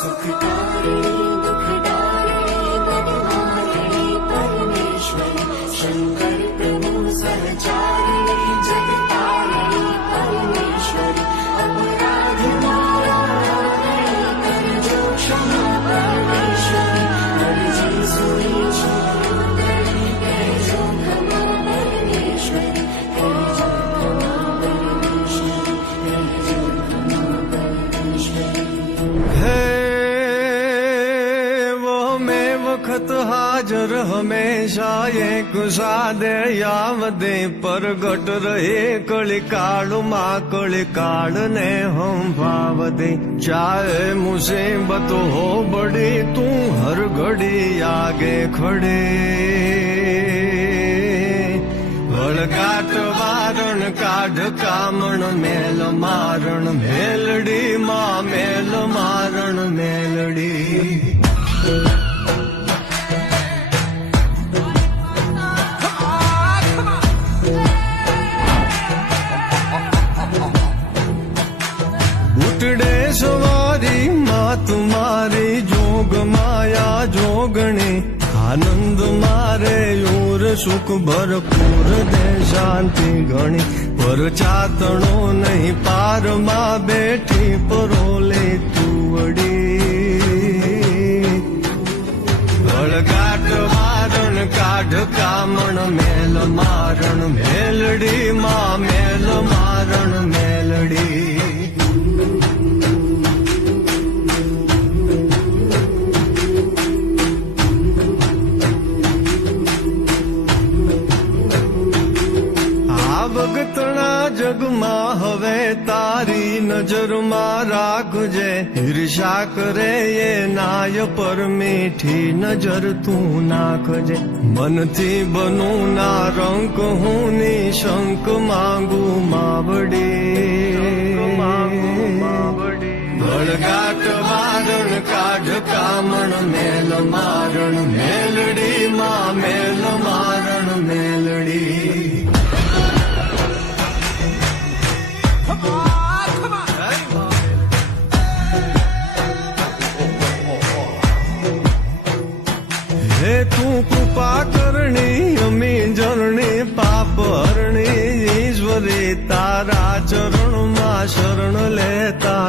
足取 વખત હાજર હંમેશા એક સાદે યાવદે પરગટ રહે કળિકાળમાં કળિકાળ ને હમ ભાવ દે ચાહે મુસીબત હો બડી, તું હર ઘડી આગે ખડે. વળગાટ વારણ કાઢ કામણ મેલ મારણ, મેલડી માં મેલ મારણ મેલડી. ઉટડે સવારી માં તુમારી જોગ માયા જોગણી. આનંદ મારે યોર સુખ ભરપૂર દે શાંતિ ઘણી પર ચાતણો નહીં પારમાં બેઠી પરોલે તુવડી. ગળગાટ વારણ કાઢ કામણ મેલ મારણ. મેલડી માં મેલ મારણ વગતણા જગમાં હવે તારી નજરમાં રાખજે. ઈર્ષા કરે એ નાય પર મીઠી નજર તું નાખજે. મનથી બનું ના રંક હું નિશંક માંગુ માવડી. વળગાટ વારણ કાઢ કામણ મેલ મારણ મેલડી માં મેલ હે તું કૃપા કરણી અમે જરણી પાપ હરણી ઈશ્વરે તારા ચરણમાં શરણ લેતા